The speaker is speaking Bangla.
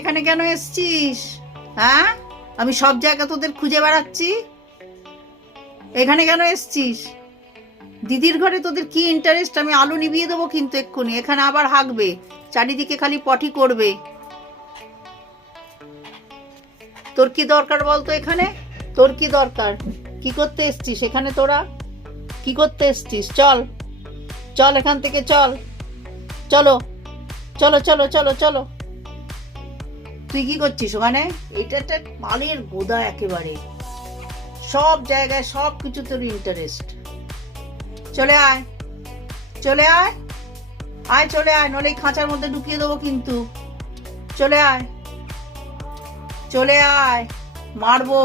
এখানে কেন এসছিস? হ্যাঁ, আমি সব জায়গা তোদের খুঁজে বেড়াচ্ছি, এখানে কেন এসছিস? দিদির ঘরে তোদের কি ইন্টারেস্ট? আমি আলো নিভিয়ে দেবো কিন্তু এক্ষুনি। এখানে আবার হাঁকবে, চারিদিকে খালি পটি করবে। তোর কি দরকার বলতো এখানে? তোর কি দরকার? কি করতে এসছিস এখানে? তোরা কি করতে এসছিস? চল চল, এখান থেকে চল, চলো চলো চলো চলো চলো। তুই কি করছিস ওখানে? এটা একটা মালের গোদা একেবারে, সব জায়গায় সব কিছু তোর ইন্টারেস্ট। চলে আয়, চলে আয়, আয় চলে আয়, নলে খাঁচার মধ্যে ঢুকিয়ে দেবো কিন্তু। চলে আয়, চলে আয়, মারবো।